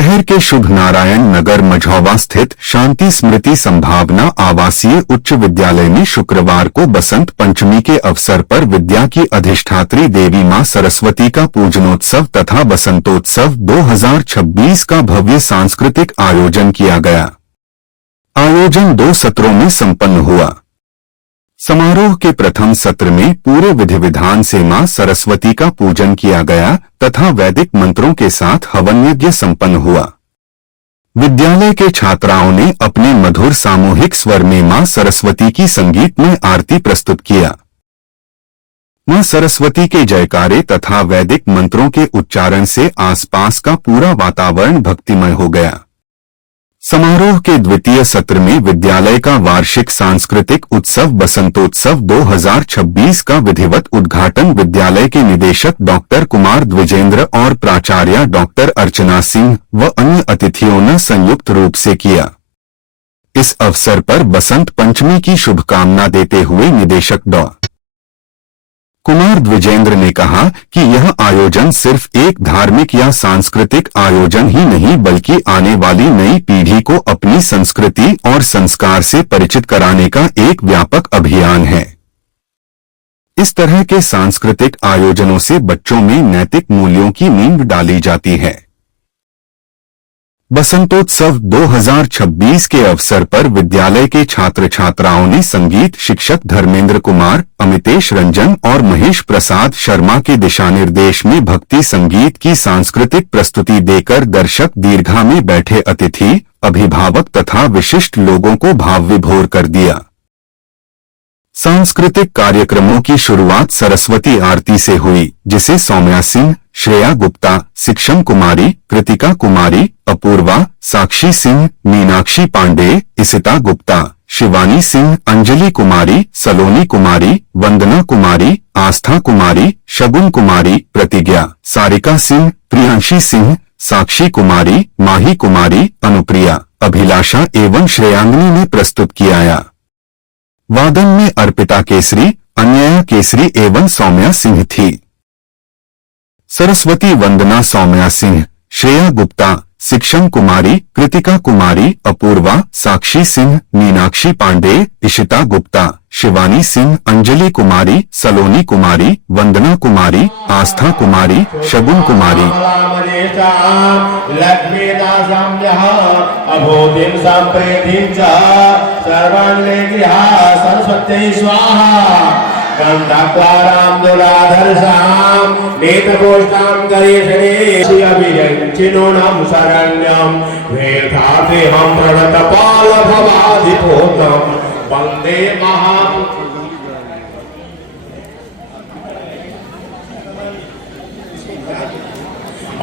शहर के शुभ नारायण नगर मझौवा स्थित शांति स्मृति संभावना आवासीय उच्च विद्यालय में शुक्रवार को बसंत पंचमी के अवसर पर विद्या की अधिष्ठात्री देवी मां सरस्वती का पूजनोत्सव तथा बसंतोत्सव 2026 का भव्य सांस्कृतिक आयोजन किया गया। आयोजन 2 सत्रों में संपन्न हुआ। समारोह के प्रथम सत्र में पूरे विधि विधान से मां सरस्वती का पूजन किया गया तथा वैदिक मंत्रों के साथ हवन यज्ञ संपन्न हुआ। विद्यालय के छात्राओं ने अपने मधुर सामूहिक स्वर में मां सरस्वती की संगीतमय आरती प्रस्तुत किया। मां सरस्वती के जयकारे तथा वैदिक मंत्रों के उच्चारण से आसपास का पूरा वातावरण भक्तिमय हो गया। समारोह के द्वितीय सत्र में विद्यालय का वार्षिक सांस्कृतिक उत्सव बसंतोत्सव 2026 का विधिवत उद्घाटन विद्यालय के निदेशक डॉक्टर कुमार द्विजेंद्र और प्राचार्य डॉक्टर अर्चना सिंह व अन्य अतिथियों ने संयुक्त रूप से किया। इस अवसर पर बसंत पंचमी की शुभकामना देते हुए निदेशक डॉ. कुमार द्विजेंद्र ने कहा कि यह आयोजन सिर्फ एक धार्मिक या सांस्कृतिक आयोजन ही नहीं बल्कि आने वाली नई पीढ़ी को अपनी संस्कृति और संस्कार से परिचित कराने का एक व्यापक अभियान है। इस तरह के सांस्कृतिक आयोजनों से बच्चों में नैतिक मूल्यों की नींव डाली जाती है। बसंतोत्सव 2026 के अवसर पर विद्यालय के छात्र छात्राओं ने संगीत शिक्षक धर्मेंद्र कुमार, अमितेश रंजन और महेश प्रसाद शर्मा के दिशानिर्देश में भक्ति संगीत की सांस्कृतिक प्रस्तुति देकर दर्शक दीर्घा में बैठे अतिथि, अभिभावक तथा विशिष्ट लोगों को भाव विभोर कर दिया। सांस्कृतिक कार्यक्रमों की शुरुआत सरस्वती आरती से हुई, जिसे सौम्या सिंह, श्रेया गुप्ता, शिक्षम कुमारी, कृतिका कुमारी, अपूर्वा, साक्षी सिंह, मीनाक्षी पांडे, इसिता गुप्ता, शिवानी सिंह, अंजलि कुमारी, सलोनी कुमारी, वंदना कुमारी, आस्था कुमारी, शगुन कुमारी, प्रतिज्ञा, सारिका सिंह, प्रियांशी सिंह, साक्षी कुमारी, माही कुमारी, अनुप्रिया, अभिलाषा एवं श्रेयांगनी ने प्रस्तुत किया। वादन में अर्पिता केसरी, अन्यया केसरी एवं सौम्या सिंह थी। सरस्वती वंदना सौम्या सिंह, श्रेया गुप्ता, शिक्षम कुमारी, कृतिका कुमारी, अपूर्वा, साक्षी सिंह, मीनाक्षी पांडे, इशिता गुप्ता, शिवानी सिंह, अंजलि कुमारी, सलोनी कुमारी, वंदना कुमारी, आस्था कुमारी, शगुन कुमारी, सरस्वती स्वाहा कंठाक्वाराम दुराधर्षाम नेत्रकोष्ठाम करेशने शिवविरंचिनोणम शरण्यम वेदार्थेहम प्रणतपाल भवाधिपोतम वंदे महा।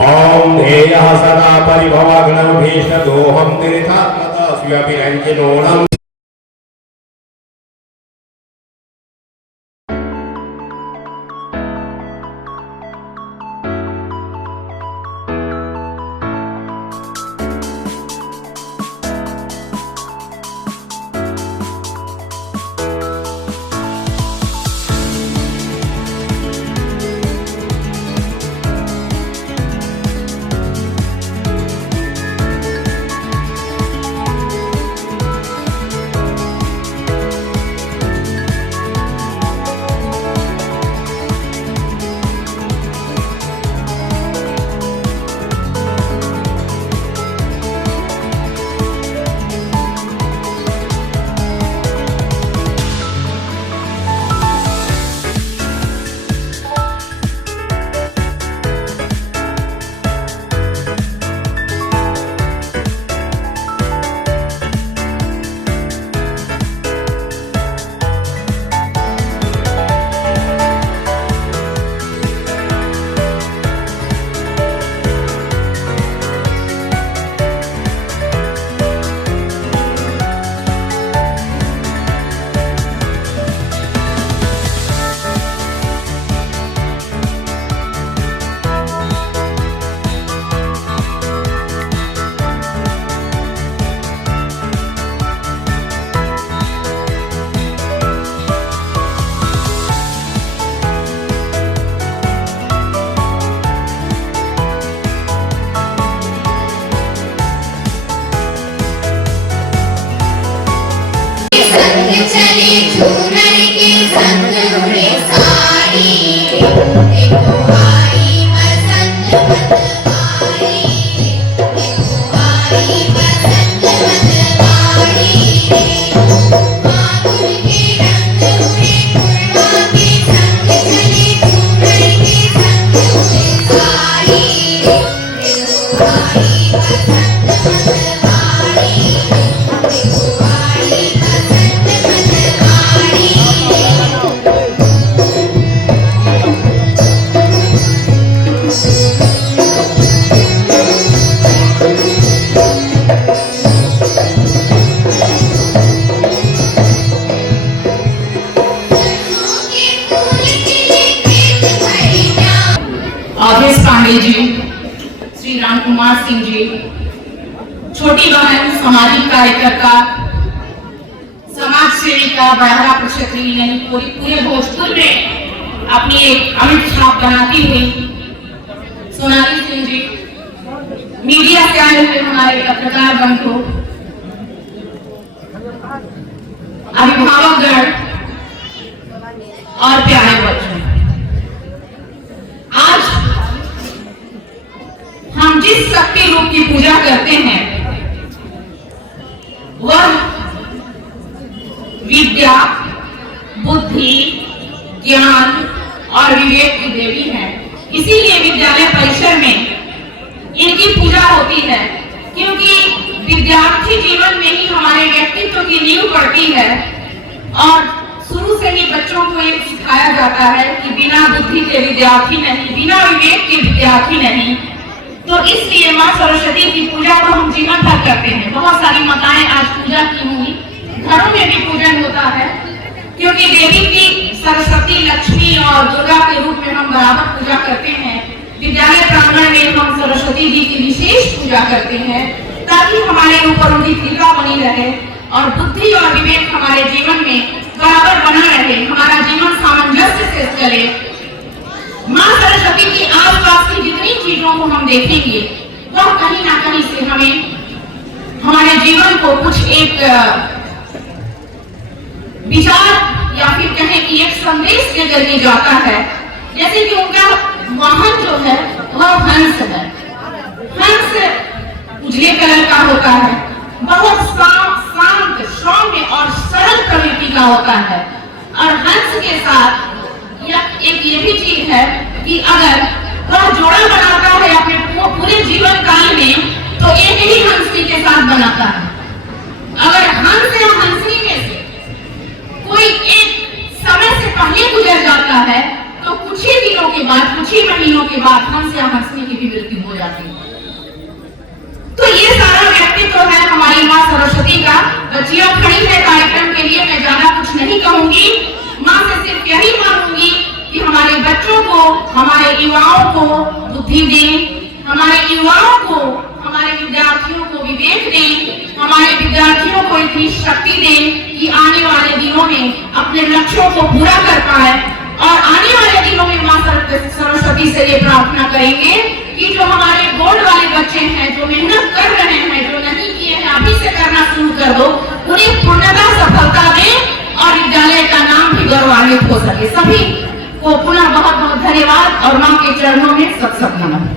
ओम ध्येयः सदा परिभवग्नं भीष्णदोहं तीर्थात्मता शिवविरंचिनोणम। बड़ी बहन, सामाजिक कार्यकर्ता, समाज सेविका, बड़हरा प्रक्षेत्री नहीं पूरे भोजपुर में अपनी एक अमिट छाप बनाती हुई सोनाली सिंह जी, मीडिया से आए हुए हमारे पत्रकार बंधु, अभिभावकगण और प्यारे बच्चों, आज हम जिस शक्ति रूप की पूजा करते हैं वह विद्या, बुद्धि, ज्ञान और विवेक की देवी है। इसीलिए विद्यालय परिसर में इनकी पूजा होती है, क्योंकि विद्यार्थी जीवन में ही हमारे व्यक्तित्व की नींव पड़ती है और शुरू से ही बच्चों को ये सिखाया जाता है कि बिना बुद्धि के विद्यार्थी नहीं, बिना विवेक के विद्यार्थी नहीं। तो इसलिए माँ सरस्वती की पूजा को हम जीवन भर करते हैं। बहुत सारी माताएं आज पूजा की होंगी, घरों में भी पूजन होता है, क्योंकि देवी की सरस्वती, लक्ष्मी और दुर्गा के रूप में हम बराबर पूजा करते हैं। विद्यालय प्रांगण में हम सरस्वती जी की विशेष पूजा करते हैं ताकि हमारे ऊपर उनकी कृपा बनी रहे और बुद्धि और विवेक हमारे जीवन में बराबर बना रहे, हमारा जीवन सामंजस्य से चले। माँ सरस्वती की आसपास की जितनी चीजों को हम देखेंगे वह कहीं ना कहीं से हमें हमारे जीवन को कुछ एक विचार या फिर कहें कि एक संदेश के जरिए जाता है। जैसे कि उनका वाहन जो है वह हंस है। हंस उजले कलर का होता है, बहुत शांत, सौम्य और सरल प्रवृत्ति का होता है। और हंस के साथ एक ये भी चीज है कि अगर वह जोड़ा बनाता है अपने पूरे जीवन काल में तो एक ही हंसनी के साथ बनाता है। अगर हंस या हंसनी में से कोई एक समय से पहले गुजर जाता है तो कुछ ही दिनों के बाद, कुछ ही महीनों के बाद हंस या हंसनी की भी मृत्यु हो जाती है। तो ये सारा व्यक्तित्व है हमारी माँ सरस्वती का। बच्चियों खड़ी है कार्यक्रम के लिए, मैं ज्यादा कुछ नहीं कहूंगी। माँ से सिर्फ यही मांगूंगी कि हमारे बच्चों को, हमारे युवाओं को बुद्धि दें, हमारे युवाओं को, हमारे विद्यार्थियों को विवेक दें, हमारे विद्यार्थियों को इतनी शक्ति दें कि आने वाले दिनों में अपने लक्ष्यों को पूरा कर पाए। और आने वाले दिनों में माँ सरस्वती से ये प्रार्थना करेंगे कि जो हमारे बोर्ड वाले बच्चे हैं, जो मेहनत कर रहे हैं, जो नहीं किए हैं, अभी से करना शुरू कर दो, उन्हें पूर्णतः सफलता दें और विद्यालय का नाम भी गौरवान्वित हो सके। सभी को पुनः बहुत बहुत धन्यवाद और माँ के चरणों में सत नमन।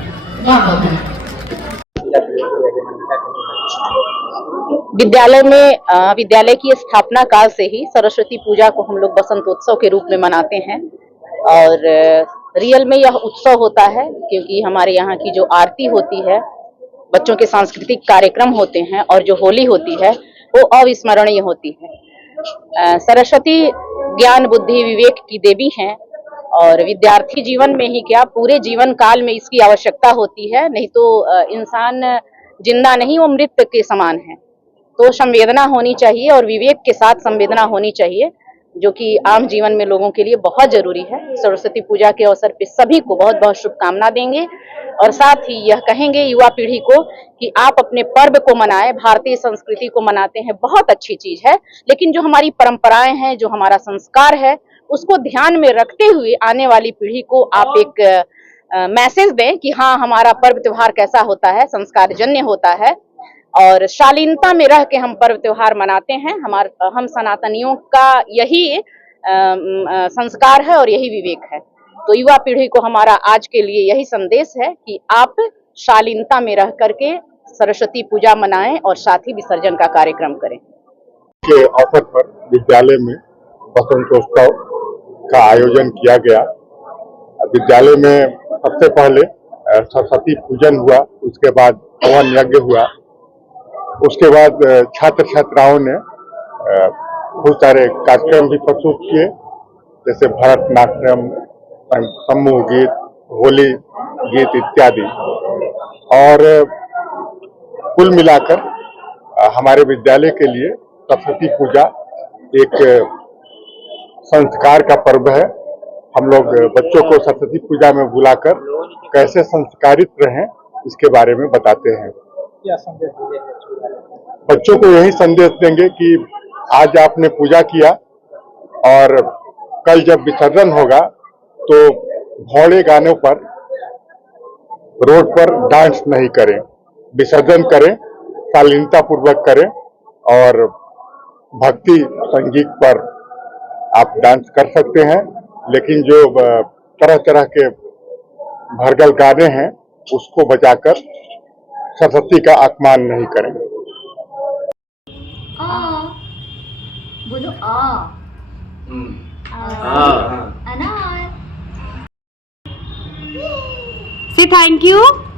बहुत बहुत धन्यवाद। विद्यालय में विद्यालय की स्थापना काल से ही सरस्वती पूजा को हम लोग बसंतोत्सव के रूप में मनाते हैं और रियल में यह उत्सव होता है क्योंकि हमारे यहाँ की जो आरती होती है, बच्चों के सांस्कृतिक कार्यक्रम होते हैं और जो होली होती है वो अविस्मरणीय होती है। सरस्वती ज्ञान, बुद्धि, विवेक की देवी हैं और विद्यार्थी जीवन में ही क्या पूरे जीवन काल में इसकी आवश्यकता होती है। नहीं तो इंसान जिंदा नहीं, वो मृत के समान है। तो संवेदना होनी चाहिए और विवेक के साथ संवेदना होनी चाहिए, जो कि आम जीवन में लोगों के लिए बहुत जरूरी है। सरस्वती पूजा के अवसर पे सभी को बहुत बहुत शुभकामना देंगे और साथ ही यह कहेंगे युवा पीढ़ी को कि आप अपने पर्व को मनाएं, भारतीय संस्कृति को मनाते हैं, बहुत अच्छी चीज है, लेकिन जो हमारी परंपराएं हैं, जो हमारा संस्कार है, उसको ध्यान में रखते हुए आने वाली पीढ़ी को आप एक मैसेज दें कि हाँ, हमारा पर्व त्योहार कैसा होता है, संस्कार जन्य होता है और शालीनता में रह के हम पर्व त्योहार मनाते हैं। हम सनातनियों का यही संस्कार है और यही विवेक है। तो युवा पीढ़ी को हमारा आज के लिए यही संदेश है कि आप शालीनता में रह करके सरस्वती पूजा मनाएं और साथ ही विसर्जन का कार्यक्रम करें। के अवसर पर विद्यालय में बसंतोत्सव का आयोजन किया गया। विद्यालय में सबसे पहले सरस्वती पूजन हुआ, उसके बाद हवन यज्ञ हुआ, उसके बाद छात्र छात्राओं ने बहुत सारे कार्यक्रम भी प्रस्तुत किए, जैसे भरतनाट्यम, समूह गीत, होली गीत इत्यादि। और कुल मिलाकर हमारे विद्यालय के लिए सरस्वती पूजा एक संस्कार का पर्व है। हम लोग बच्चों को सरस्वती पूजा में बुलाकर कैसे संस्कारित रहें इसके बारे में बताते हैं। क्या संदेश बच्चों को यही संदेश देंगे कि आज आपने पूजा किया और कल जब विसर्जन होगा तो घोड़े गानों पर रोड पर डांस नहीं करें, विसर्जन करें, शालीनता पूर्वक करें और भक्ति संगीत पर आप डांस कर सकते हैं, लेकिन जो तरह तरह के भरगल गाने हैं उसको बजाकर सरस्वती का अपमान नहीं करें। बोलो अनार। Say thank you.